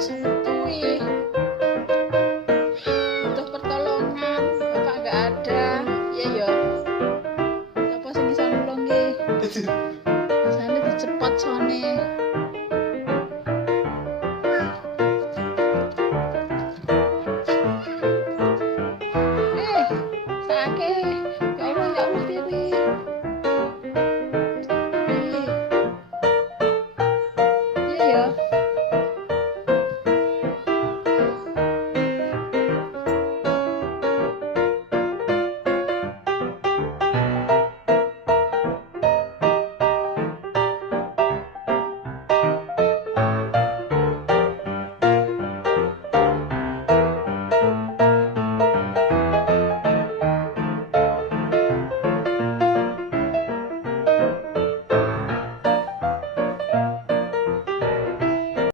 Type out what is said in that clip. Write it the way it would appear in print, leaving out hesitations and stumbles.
Santui, butuh pertolongan, bapak nggak ada, iya ya. Apa sing bisa nulung nggih? Sana dicepot sone. Sake, ya Allah piye kuwi? Piye? Iya ya.